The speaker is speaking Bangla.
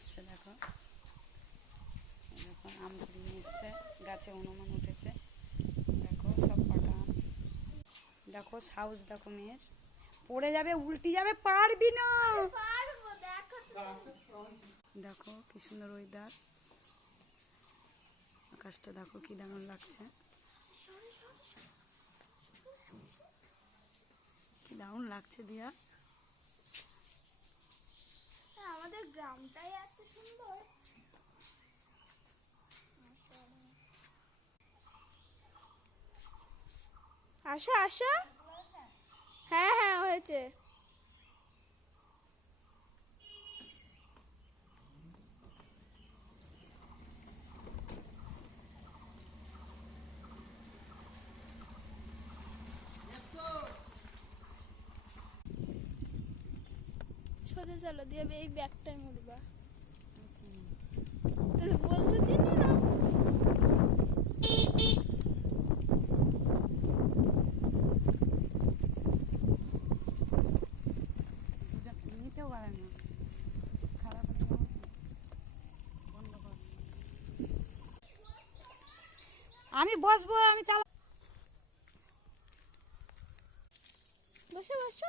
এসছে, দেখো এরকম আম কুড়ি নিয়ে এসছে, গাছে হনুমান উঠেছে, দেখো সব কটা আম। দেখো সাউস দেখো মেয়ের, পড়ে যাবে উল্টি যাবে, পারবি না। দেখো কি সুন্দর ওয়েদার, আকাশটা দেখো কি দারুণ লাগছে, কি দারুণ লাগছে দিয়া। আমাদের গ্রামটাই এত সুন্দর। আসো আসো, হ্যাঁ হ্যাঁ হয়েছে। সোজা চলো দিয়ে এই ব্যাগটাই মুড়বা, তো বলতে চিনি না। নিতেও পারে না, খারাপ বন্ধ কর। আমি বসবো, আমি চালা। বসো বসো।